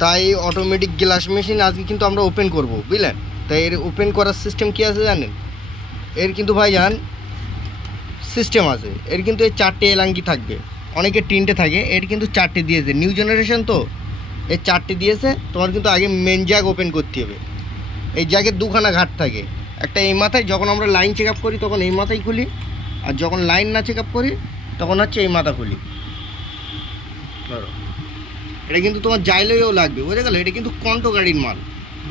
তাই automatic glass machine আজকে কিন্তু আমরা ওপেন করব, বুঝলেন? তাই এর ওপেন করার সিস্টেম কী আছে জানেন? এর কিন্তু ভাইজান সিস্টেম আছে। এর কিন্তু এই 4টে এলাঙ্কি থাকবে, অনেকে 3টে থাকে, এর কিন্তু 4টে দিয়েছে, নিউ জেনারেশন তো এর 4টে দিয়েছে। তোমার কিন্তু আগে মেন জ্যাক ওপেন করতে হবে। এই জ্যাকের দুখানা ঘাট থাকে, একটা এই মাথায়, যখন আমরা লাইন চেক আপ করি তখন এই মাথায় খুলি, আর যখন লাইন না চেক আপ করি তখন হচ্ছে এই মাথা খুলি। ধরো এটা কিন্তু তোমার জাইলোও লাগবে, বুঝে গেল? এটা কিন্তু কন্টো গাড়ির মাল,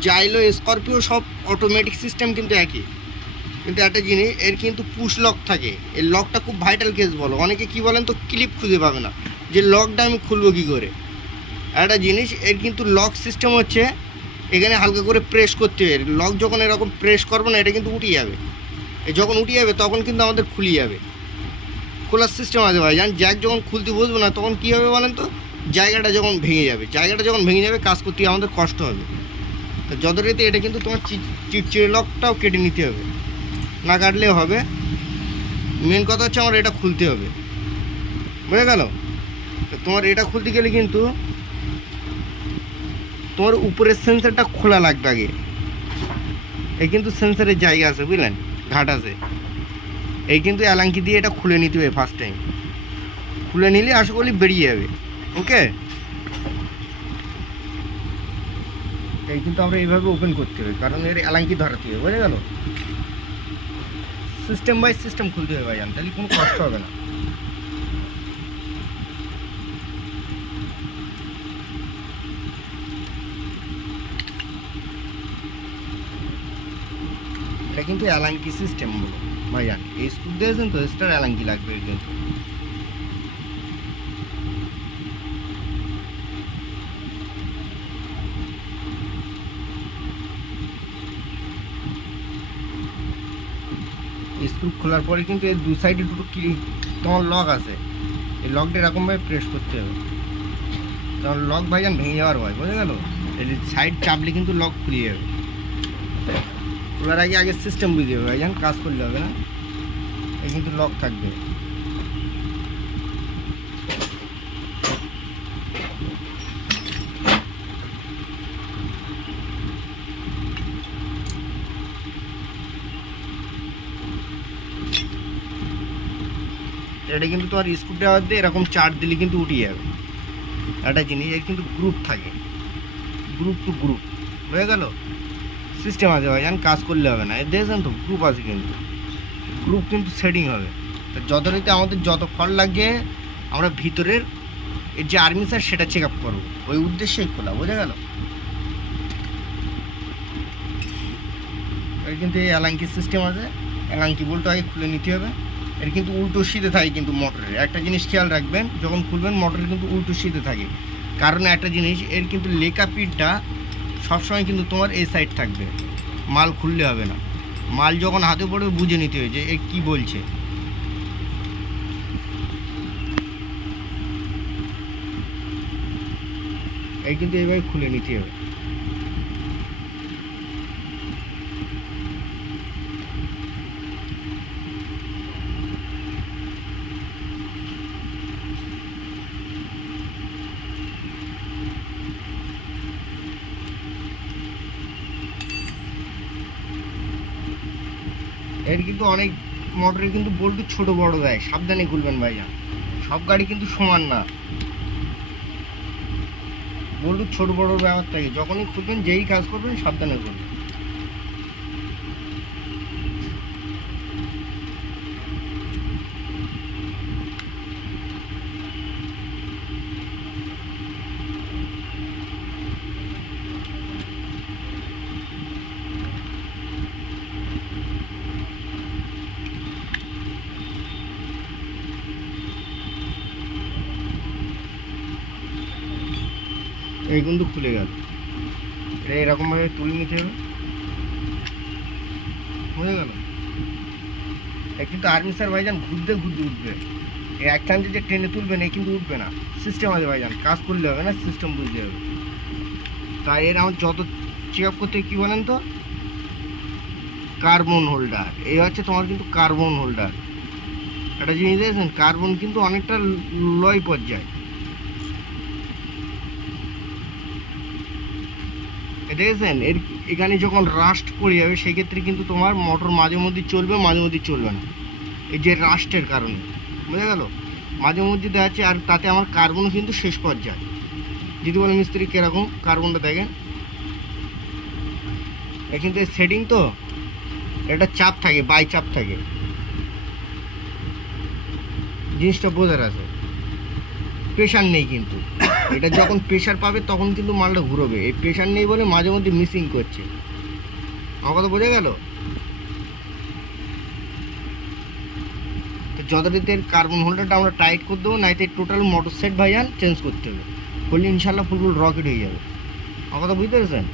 জাইলো স্করপিও সব অটোমেটিক সিস্টেম কিন্তু একই। কিন্তু একটা জিনিস, এর কিন্তু পুশ লক থাকে। এই লকটা খুব ভাইটাল কেস বলো, অনেকে কি বলেন তো ক্লিপ খুঁজে পাবে না, যে লকটা আমি খুলবো কী করে। একটা জিনিস, এর কিন্তু লক সিস্টেম হচ্ছে এখানে হালকা করে প্রেস করতে হবে। লক যখন এরকম প্রেস করবো না, এটা কিন্তু উঠে যাবে। যখন উঠে যাবে তখন কিন্তু আমাদের খুলে যাবে। খোলার সিস্টেম আছে ভাই, জান জ্যাক যখন খুলতে বসবো না তখন কী হবে বলেন তো, জায়গাটা যখন ভেঙে যাবে, কাজ করতে আমাদের কষ্ট হবে। তো যথারীতি এটা কিন্তু তোমার চিড়চিড়ে লকটাও কেটে নিতে হবে, না কাটলেও হবে। মেন কথা হচ্ছে আমার এটা খুলতে হবে, বুঝে গেল? তো তোমার এটা খুলতে গেলে কিন্তু তোমার উপরের সেন্সারটা খোলা লাগবে আগে। এই কিন্তু সেন্সারের জায়গা আছে, বুঝলেন, ঘাট আছে। এই কিন্তু এলাঙ্কি দিয়ে এটা খুলে নিতে হবে ফার্স্ট টাইম। খুলে নিলে আশা করি বেরিয়ে যাবে। ওকে, এই কিন্তু আমরা এইভাবে ওপেন করতে হবে, কারণ এর এলাঙ্কি ধরাতে হবে, বুঝে গেল? সিস্টেম বাই সিস্টেম খুলতে হবে ভাইজান, তাহলে কোনো কষ্ট হবে না। এটা কিন্তু এলাঙ্কি সিস্টেম বলো ভাইজান, এই স্ক্রু দিয়েছেন তো, এক্সট্রা এলাঙ্কি লাগবে কিন্তু। স্ক্রু খোলার পরে কিন্তু এর দু সাইডে দুটো কি তোমার লক আছে, এই লকটা এরকমভাবে প্রেস করতে হবে, তখন লক ভাইজান ভেঙে যাওয়ার ভয়, বুঝে গেল? এই সাইড চাপলে কিন্তু লক খুলে যাবে। খোলার আগে সিস্টেম বুঝতে হবে ভাইজান, কাজ করলে হবে না। এই কিন্তু লক থাকবে। এটা কিন্তু তোমার স্ক্রু ড্রাইভার দিয়ে এরকম চার্জ দিলে কিন্তু উঠে যাবে। একটা জিনিস, এর কিন্তু গ্রুপ থাকে, গ্রুপ টু গ্রুপ, হয়ে গেল? সিস্টেম আছে ভাইজান, কাজ করলে হবে না। দেখছেন তো গ্রুপ আছে, কিন্তু গ্রুপ কিন্তু সেটিং হবে। তো যথারীতি আমাদের যত ফল্ট লাগে আমরা ভিতরের এর যে আর্মিচার সেটা চেক আপ করবো, ওই উদ্দেশ্যেই খোলা, বোঝা গেল? এর কিন্তু এই এলাঙ্কি সিস্টেম আছে, এলাঙ্কি বলটা আগে খুলে নিতে হবে। এর কিন্তু উল্টো সিধে থাকে কিন্তু মোটরের, একটা জিনিস খেয়াল রাখবেন, যখন খুলবেন মোটরের কিন্তু উল্টো সিধে থাকে। কারণ একটা জিনিস, এর কিন্তু লেকা পিঠটা সবসময় কিন্তু তোমার এই সাইড থাকবে, মাল খুললে হবে না। মাল যখন হাতে পড়বে বুঝে নিতে হবে যে এ কী বলছে। এই কিন্তু এইভাবে খুলে নিতে হবে। এর কিন্তু অনেক মোটরে কিন্তু বল্টু ছোট বড় দেয়, সাবধানে খুলবেন ভাইজান, সব গাড়ি কিন্তু সমান না, বল্টু ছোট বড় ব্যাপার থাকে। যখনই খুলবেন, যেই কাজ করবেন সাবধানে করবেন। এই কিন্তু খুলে গেল, এটা এরকমভাবে তুলে নিতে হবে, বুঝে গেল? এটা কিন্তু আর্মিচার ভাইজান ঘুরতে ঘুরতে উঠবে, এই এক চান্সে যে ট্রেনে তুলবেন এই কিন্তু উঠবে না। সিস্টেম আছে ভাইজান, কাজ করলে হবে না, সিস্টেম বুঝতে হবে। তাই এর আমার যত চেক আপ করতে কী বলেন তো, কার্বন হোল্ডার, এই হচ্ছে তোমার কিন্তু কার্বন হোল্ডার। একটা জিনিস দেখেছেন, কার্বন কিন্তু অনেকটা লয় পর্যায়ে। দেখেছেন এর এখানে যখন রাস্ট পড়ে যাবে সেই ক্ষেত্রে কিন্তু তোমার মোটর মাঝে মধ্যে চলবে, মাঝে মধ্যে চলবে না, এই যে রাস্টের কারণে। বোঝা গেল? মাঝে মধ্যে দেখা যাচ্ছে, আর তাতে আমার কার্বনও কিন্তু শেষ পর্যায়ে। যদি বলে মিস্ত্রি কীরকম কার্বনটা দেখেন, এ কিন্তু সেটিং তো একটা চাপ থাকে, বাই চাপ থাকে, জিনিসটা বোঝার আছে। প্রেশার নেই কিন্তু, এটা যখন প্রেশার পাবে তখন কিন্তু মালটা ঘুরবে। এই প্রেশার নেই বলে মাঝে মধ্যে মিসিং করছে। আমার কথা বোঝা গেল? তো যথারীতি কার্বন হোল্ডারটা আমরা টাইট করে দেবো, নাইতে টোটাল মোটর সেট ভাইজান চেঞ্জ করতে হবে, করলে ইনশাল্লাহ ফুল রকেট হয়ে যাবে। আমার কথা বুঝতে পেরেছেন?